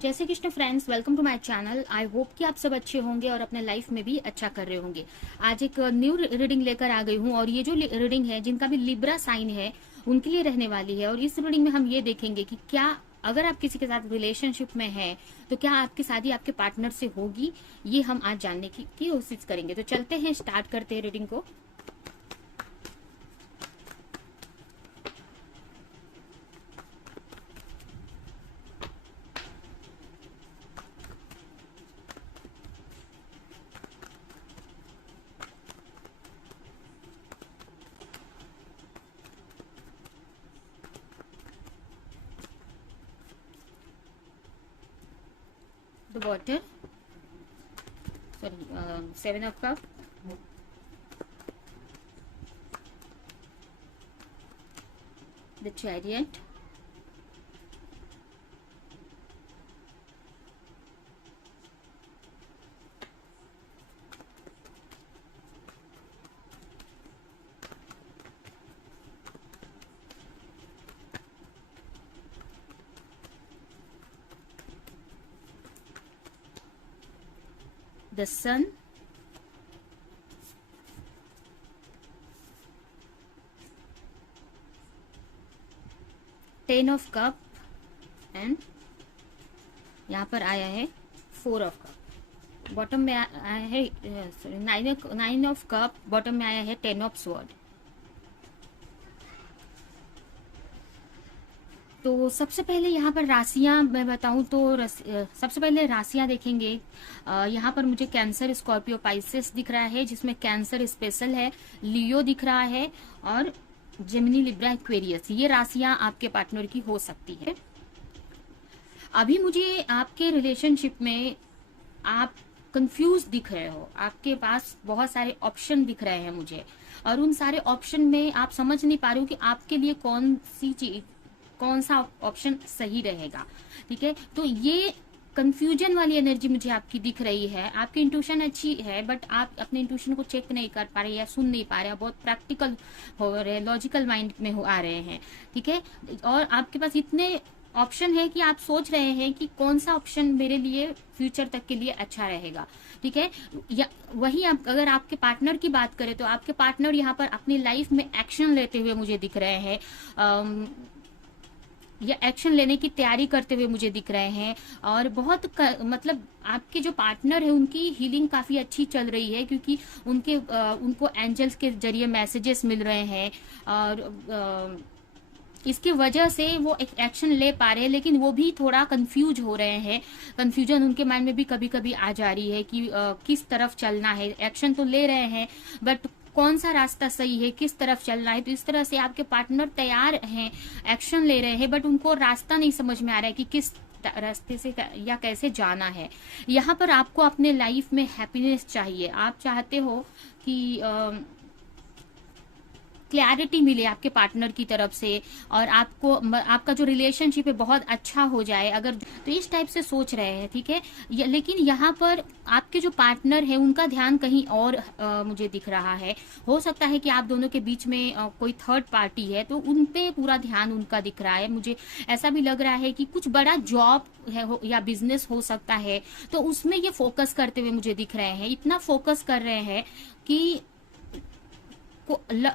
जैसे Krishna friends, welcome to my channel. I hope कि आप सब अच्छे होंगे और अपने लाइफ में भी अच्छा कर रहे होंगे। आज एक न्यू रीडिंग लेकर आ गई हूँ और ये जो रीडिंग है, जिनका भी लिब्रा साइन है उनके लिए रहने वाली है। और इस रीडिंग में हम ये देखेंगे कि क्या अगर आप किसी के साथ रिलेशनशिप में हैं तो क्या आपकी शादी आपके पार्टनर से होगी, ये हम आज जानने की कोशिश करेंगे। तो चलते हैं, स्टार्ट करते हैं रीडिंग को। The water, sorry, 7 of cups, the chariot, the sun, ten of cup and यहाँ पर आया है 4 of cup। बॉटम में आया है सॉरी 9 of cup, बॉटम में आया है 10 of sword। तो सबसे पहले यहाँ पर राशियां मैं बताऊं तो सबसे पहले राशियां देखेंगे। यहाँ पर मुझे कैंसर, स्कॉर्पियो, पाइसेस दिख रहा है, जिसमें कैंसर स्पेशल है, लियो दिख रहा है और जेमिनी, लिब्रा, एक्वेरियस। ये राशियां आपके पार्टनर की हो सकती है। अभी मुझे आपके रिलेशनशिप में आप कंफ्यूज दिख रहे हो, आपके पास बहुत सारे ऑप्शन दिख रहे हैं मुझे, और उन सारे ऑप्शन में आप समझ नहीं पा रहे हो कि आपके लिए कौन सा ऑप्शन सही रहेगा। ठीक है, तो ये कंफ्यूजन वाली एनर्जी मुझे आपकी दिख रही है। आपकी इंट्यूशन अच्छी है बट आप अपने इंट्यूशन को चेक नहीं कर पा रहे या सुन नहीं पा रहे, बहुत प्रैक्टिकल हो रहे हैं, लॉजिकल माइंड में आ रहे हैं। ठीक है, और आपके पास इतने ऑप्शन है कि आप सोच रहे हैं कि कौन सा ऑप्शन मेरे लिए फ्यूचर तक के लिए अच्छा रहेगा। ठीक है, या वही अगर आपके पार्टनर की बात करें तो आपके पार्टनर यहाँ पर अपनी लाइफ में एक्शन लेते हुए मुझे दिख रहे हैं, या एक्शन लेने की तैयारी करते हुए मुझे दिख रहे हैं। और मतलब आपके जो पार्टनर है उनकी हीलिंग काफी अच्छी चल रही है, क्योंकि उनको एंजल्स के जरिए मैसेजेस मिल रहे हैं और इसकी वजह से वो एक एक्शन ले पा रहे हैं, लेकिन वो भी थोड़ा कंफ्यूज हो रहे हैं। कंफ्यूजन उनके माइंड में भी कभी कभी आ जा रही है कि किस तरफ चलना है। एक्शन तो ले रहे हैं बट कौन सा रास्ता सही है, किस तरफ चलना है। तो इस तरह से आपके पार्टनर तैयार हैं, एक्शन ले रहे हैं, बट उनको रास्ता नहीं समझ में आ रहा है कि किस रास्ते से या कैसे जाना है। यहाँ पर आपको अपने लाइफ में हैप्पीनेस चाहिए। आप चाहते हो कि क्लैरिटी मिले आपके पार्टनर की तरफ से, और आपका जो रिलेशनशिप है बहुत अच्छा हो जाए, अगर तो इस टाइप से सोच रहे हैं। ठीक है, लेकिन यहाँ पर आपके जो पार्टनर है उनका ध्यान कहीं और मुझे दिख रहा है। हो सकता है कि आप दोनों के बीच में कोई थर्ड पार्टी है, तो उन पे पूरा ध्यान उनका दिख रहा है। मुझे ऐसा भी लग रहा है कि कुछ बड़ा जॉब है या बिजनेस हो सकता है, तो उसमें ये फोकस करते हुए मुझे दिख रहे हैं। इतना फोकस कर रहे हैं कि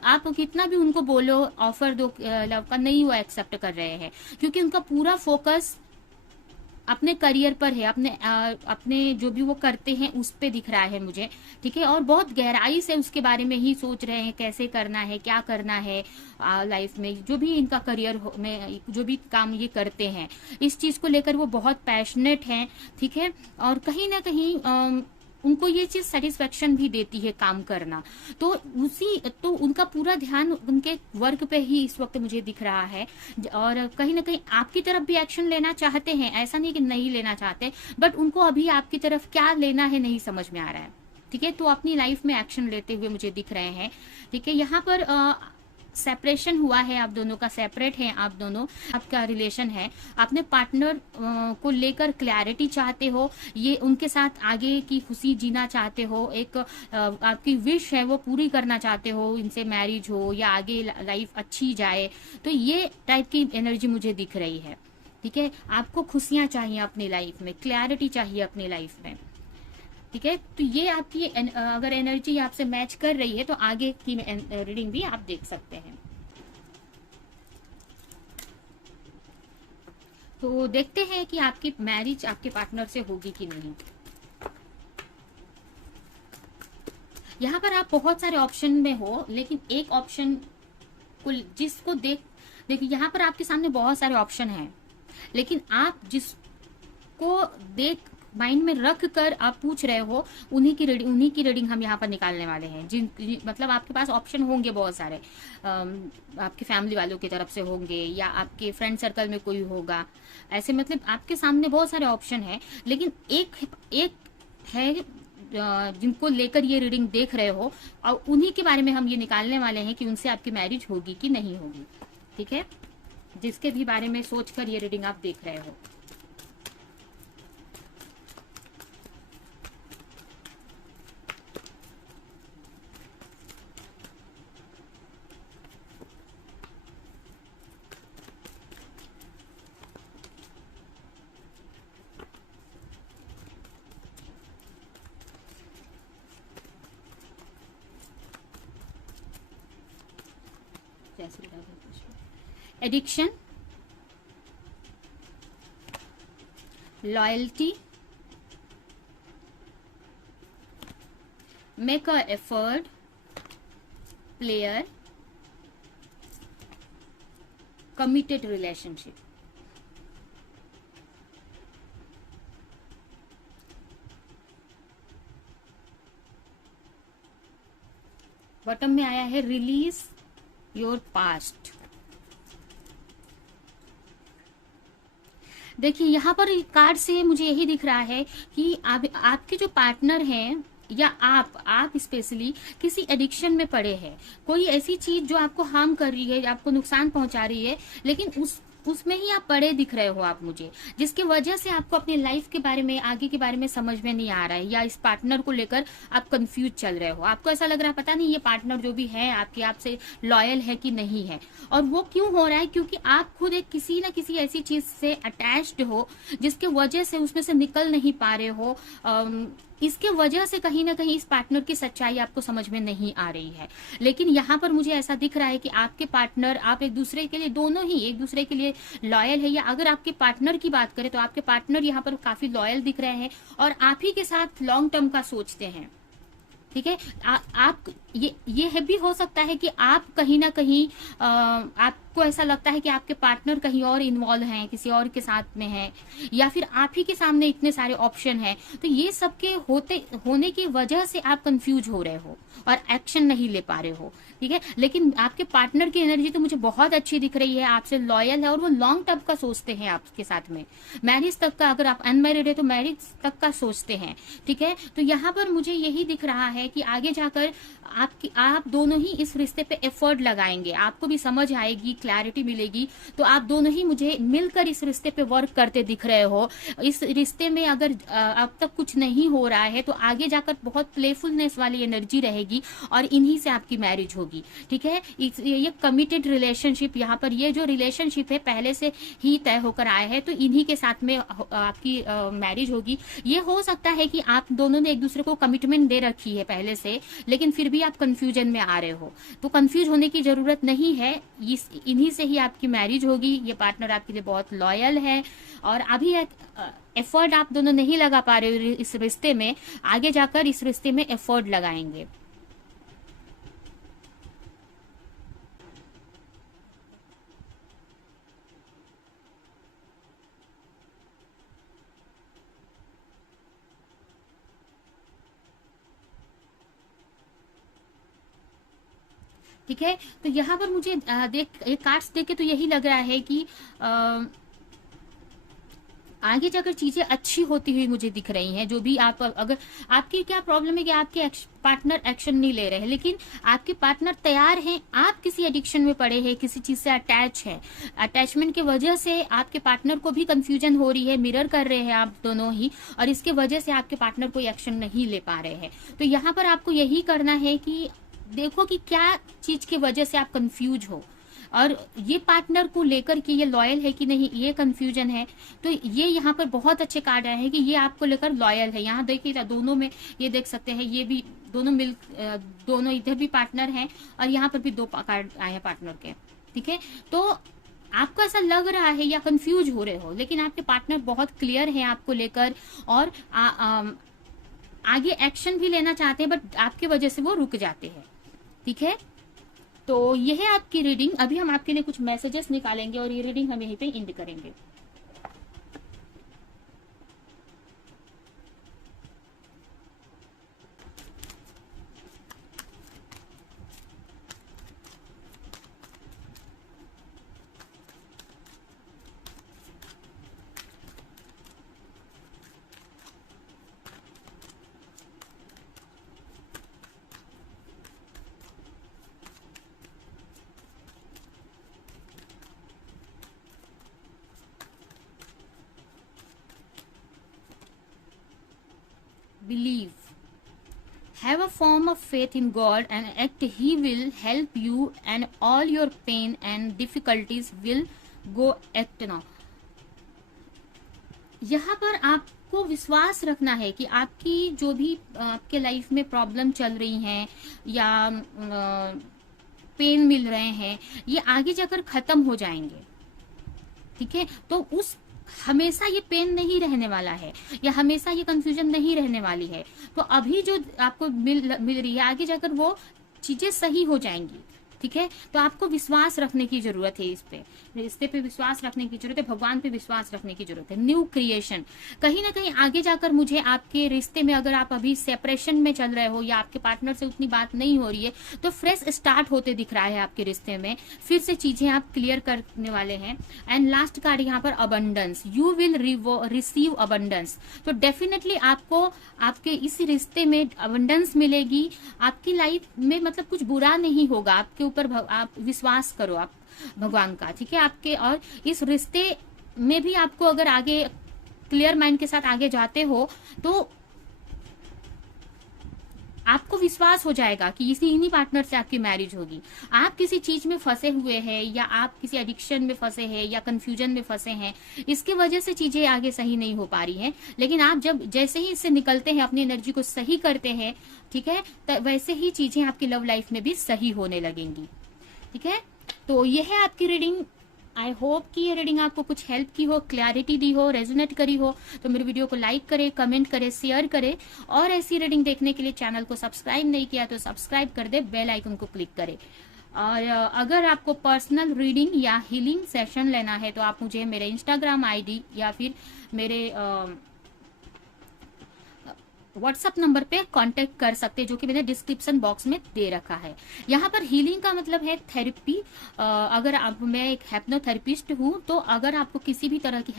आप कितना भी उनको बोलो, ऑफर दो लव का, नहीं वो एक्सेप्ट कर रहे हैं, क्योंकि उनका पूरा फोकस अपने करियर पर है, अपने जो भी वो करते हैं उस पे दिख रहा है मुझे। ठीक है, और बहुत गहराई से उसके बारे में ही सोच रहे हैं, कैसे करना है, क्या करना है लाइफ में, जो भी इनका करियर में जो भी काम ये करते हैं, इस चीज को लेकर वो बहुत पैशनेट हैं। ठीक है, और कहीं ना कहीं उनको ये चीज सेटिस्फेक्शन भी देती है काम करना। तो उनका पूरा ध्यान उनके वर्क पे ही इस वक्त मुझे दिख रहा है, और कहीं ना कहीं आपकी तरफ भी एक्शन लेना चाहते हैं। ऐसा नहीं कि नहीं लेना चाहते, बट उनको अभी आपकी तरफ क्या लेना है नहीं समझ में आ रहा है। ठीक है, तो अपनी लाइफ में एक्शन लेते हुए मुझे दिख रहे हैं। ठीक है, यहाँ पर सेपरेशन हुआ है, आप दोनों का सेपरेट है, आप दोनों, आपका रिलेशन है, अपने पार्टनर को लेकर क्लैरिटी चाहते हो, ये उनके साथ आगे की खुशी जीना चाहते हो, एक आपकी विश है वो पूरी करना चाहते हो, इनसे मैरिज हो या आगे लाइफ अच्छी जाए। तो ये टाइप की एनर्जी मुझे दिख रही है। ठीक है, आपको खुशियां चाहिए अपनी लाइफ में, क्लैरिटी चाहिए अपनी लाइफ में। ठीक है, तो ये आपकी अगर एनर्जी आपसे मैच कर रही है तो आगे की रीडिंग भी आप देख सकते हैं। तो देखते हैं कि आपकी मैरिज आपके पार्टनर से होगी कि नहीं। यहाँ पर आप बहुत सारे ऑप्शन में हो, लेकिन एक ऑप्शन को जिसको देखिए यहाँ पर आपके सामने बहुत सारे ऑप्शन हैं, लेकिन आप जिसको देख माइंड में रख कर आप पूछ रहे हो उन्हीं की रीडिंग हम यहाँ पर निकालने वाले हैं। मतलब आपके पास ऑप्शन होंगे बहुत सारे, आपके फैमिली वालों की तरफ से होंगे या आपके फ्रेंड सर्कल में कोई होगा, ऐसे मतलब आपके सामने बहुत सारे ऑप्शन हैं, लेकिन एक है जिनको लेकर ये रीडिंग देख रहे हो, और उन्हीं के बारे में हम ये निकालने वाले हैं कि उनसे आपकी मैरिज होगी कि नहीं होगी। ठीक है, जिसके भी बारे में सोचकर ये रीडिंग आप देख रहे हो। Addiction, loyalty, make a effort, player, committed relationship. Bottom में आया है रिलीज योर पास्ट। देखिए यहाँ पर कार्ड से मुझे यही दिख रहा है कि आपके जो पार्टनर हैं या आप स्पेशली किसी एडिक्शन में पड़े हैं। कोई ऐसी चीज जो आपको हार्म कर रही है, आपको नुकसान पहुंचा रही है, लेकिन उसमें ही आप पड़े दिख रहे हो आप मुझे, जिसकी वजह से आपको अपनी लाइफ के बारे में, आगे के बारे में समझ में नहीं आ रहा है, या इस पार्टनर को लेकर आप कंफ्यूज चल रहे हो। आपको ऐसा लग रहा है पता नहीं ये पार्टनर जो भी है आपके आपसे लॉयल है कि नहीं है। और वो क्यों हो रहा है? क्योंकि आप खुद एक किसी न किसी ऐसी चीज से अटैच्ड हो जिसके वजह से उसमें से निकल नहीं पा रहे हो। इसके वजह से कहीं ना कहीं इस पार्टनर की सच्चाई आपको समझ में नहीं आ रही है। लेकिन यहाँ पर मुझे ऐसा दिख रहा है कि आपके पार्टनर, आप एक दूसरे के लिए, दोनों ही एक दूसरे के लिए लॉयल है। या अगर आपके पार्टनर की बात करें तो आपके पार्टनर यहाँ पर काफी लॉयल दिख रहे हैं और आप ही के साथ लॉन्ग टर्म का सोचते हैं। ठीक है, आप ये है भी हो सकता है कि आप कहीं ना कहीं आपको ऐसा लगता है कि आपके पार्टनर कहीं और इन्वॉल्व हैं, किसी और के साथ में है, या फिर आप ही के सामने इतने सारे ऑप्शन हैं। तो ये सब के होने की वजह से आप कंफ्यूज हो रहे हो और एक्शन नहीं ले पा रहे हो। ठीक है, लेकिन आपके पार्टनर की एनर्जी तो मुझे बहुत अच्छी दिख रही है, आपसे लॉयल है और वो लॉन्ग टर्म का सोचते हैं आपके साथ में, मैरिज तक का। अगर आप अनमैरिड है तो मैरिज तक का सोचते हैं। ठीक है, तो यहाँ पर मुझे यही दिख रहा है कि आगे जाकर आप दोनों ही इस रिश्ते पे एफर्ट लगाएंगे, आपको भी समझ आएगी, क्लैरिटी मिलेगी, तो आप दोनों ही मुझे मिलकर इस रिश्ते पे वर्क करते दिख रहे हो। इस रिश्ते में अगर अब तक कुछ नहीं हो रहा है तो आगे जाकर बहुत प्लेफुलनेस वाली एनर्जी रहेगी और इन्हीं से आपकी मैरिज होगी। ठीक है, ये कमिटेड रिलेशनशिप, यहाँ पर ये जो रिलेशनशिप है पहले से ही तय होकर आया है, तो इन्हीं के साथ में आपकी मैरिज होगी। ये हो सकता है कि आप दोनों ने एक दूसरे को कमिटमेंट दे रखी है पहले से, लेकिन फिर भी आप कंफ्यूजन में आ रहे हो। तो कंफ्यूज होने की जरूरत नहीं है, इन्हीं से ही आपकी मैरिज होगी। ये पार्टनर आपके लिए बहुत लॉयल है और अभी एफर्ट आप दोनों नहीं लगा पा रहे हो इस रिश्ते में, आगे जाकर इस रिश्ते में एफर्ट लगाएंगे। ठीक है, तो यहाँ पर मुझे कार्ड्स देख के तो यही लग रहा है कि आगे जाकर चीजें अच्छी होती हुई मुझे दिख रही हैं। जो भी आप, अगर आपकी क्या प्रॉब्लम है कि आपके पार्टनर एक्शन नहीं ले रहे हैं, लेकिन आपके पार्टनर तैयार हैं। आप किसी एडिक्शन में पड़े हैं, किसी चीज से अटैच है, अटैचमेंट की वजह से आपके पार्टनर को भी कंफ्यूजन हो रही है, मिरर कर रहे हैं आप दोनों ही, और इसके वजह से आपके पार्टनर कोई एक्शन नहीं ले पा रहे हैं। तो यहाँ पर आपको यही करना है कि देखो कि क्या चीज की वजह से आप कंफ्यूज हो। और ये पार्टनर को लेकर के ये लॉयल है कि नहीं, ये कंफ्यूजन है। तो ये यहाँ पर बहुत अच्छे कार्ड आए हैं कि ये आपको लेकर लॉयल है। यहाँ देखिए दोनों में ये देख सकते हैं, ये भी दोनों दोनों इधर भी पार्टनर हैं और यहाँ पर भी दो कार्ड आए हैं पार्टनर के। ठीक है, तो आपको ऐसा लग रहा है या कंफ्यूज हो रहे हो, लेकिन आपके पार्टनर बहुत क्लियर है आपको लेकर और आगे एक्शन भी लेना चाहते हैं, बट आपकी वजह से वो रुक जाते हैं। ठीक है, तो यह है आपकी रीडिंग। अभी हम आपके लिए कुछ मैसेजेस निकालेंगे और ये रीडिंग हम यहीं पे एंड करेंगे। Believe. Have a form of faith in God and act. He will help you and all your pain and difficulties will go act now. यहाँ पर आपको विश्वास रखना है कि आपकी जो भी आपके लाइफ में प्रॉब्लम चल रही हैं या पेन मिल रहे हैं, ये आगे जाकर खत्म हो जाएंगे। ठीक है, तो उस हमेशा ये पेन नहीं रहने वाला है या हमेशा ये कंफ्यूजन नहीं रहने वाली है। तो अभी जो आपको मिल रही है, आगे जाकर वो चीजें सही हो जाएंगी। ठीक है, तो आपको विश्वास रखने की जरूरत है, इस पे रिश्ते पे विश्वास रखने की जरूरत है, भगवान पे विश्वास रखने की जरूरत है। न्यू क्रिएशन, कहीं ना कहीं आगे जाकर मुझे आपके रिश्ते में, अगर आप अभी सेपरेशन में चल रहे हो या आपके पार्टनर से उतनी बात नहीं हो रही है, तो फ्रेश स्टार्ट होते दिख रहा है आपके रिश्ते में। फिर से चीजें आप क्लियर करने वाले हैं। एंड लास्ट कार्ड यहाँ पर abundance, you will receive abundance. तो डेफिनेटली आपको आपके इस रिश्ते में अबंडेंस मिलेगी। आपकी लाइफ में मतलब कुछ बुरा नहीं होगा, आपके ऊपर आप विश्वास करो, आप भगवान का। ठीक है, आपके और इस रिश्ते में भी आपको अगर आगे क्लियर माइंड के साथ आगे जाते हो तो आपको विश्वास हो जाएगा कि इन्हीं पार्टनर से आपकी मैरिज होगी। आप किसी चीज में फंसे हुए हैं या आप किसी एडिक्शन में फंसे हैं या कंफ्यूजन में फंसे हैं, इसकी वजह से चीजें आगे सही नहीं हो पा रही हैं। लेकिन आप जब जैसे ही इससे निकलते हैं, अपनी एनर्जी को सही करते हैं, ठीक है, वैसे ही चीजें आपकी लव लाइफ में भी सही होने लगेंगी। ठीक है, तो ये है आपकी रीडिंग। आई होप कि ये रीडिंग आपको कुछ हेल्प की हो, क्लैरिटी दी हो, रेजोनेट करी हो। तो मेरे वीडियो को लाइक करें, कमेंट करें, शेयर करें और ऐसी रीडिंग देखने के लिए चैनल को सब्सक्राइब नहीं किया तो सब्सक्राइब कर दे, बेल आइकन को क्लिक करें। और अगर आपको पर्सनल रीडिंग या हीलिंग सेशन लेना है तो आप मुझे मेरे इंस्टाग्राम आईडी या फिर मेरे व्हाट्सएप नंबर पे कांटेक्ट कर सकते हैं, जो कि मैंने डिस्क्रिप्शन बॉक्स में दे रखा है। यहाँ पर हीलिंग का मतलब है थेरेपी। अगर मैं एक हेप्नोथेरेपिस्ट हूँ, तो अगर आपको किसी भी तरह की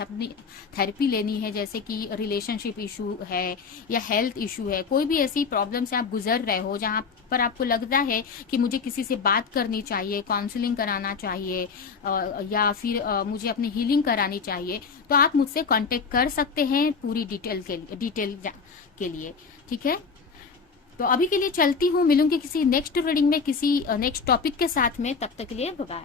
थेरेपी लेनी है, जैसे कि रिलेशनशिप इशू है या हेल्थ इशू है, कोई भी ऐसी प्रॉब्लम से आप गुजर रहे हो जहाँ पर आपको लगता है कि मुझे किसी से बात करनी चाहिए, काउंसलिंग कराना चाहिए या फिर मुझे अपनी हीलिंग करानी चाहिए, तो आप मुझसे कांटेक्ट कर सकते हैं पूरी डिटेल के लिए। ठीक है, तो अभी के लिए चलती हूँ, मिलूंगी किसी नेक्स्ट रीडिंग में, किसी नेक्स्ट टॉपिक के साथ में। तब तक के लिए बाय।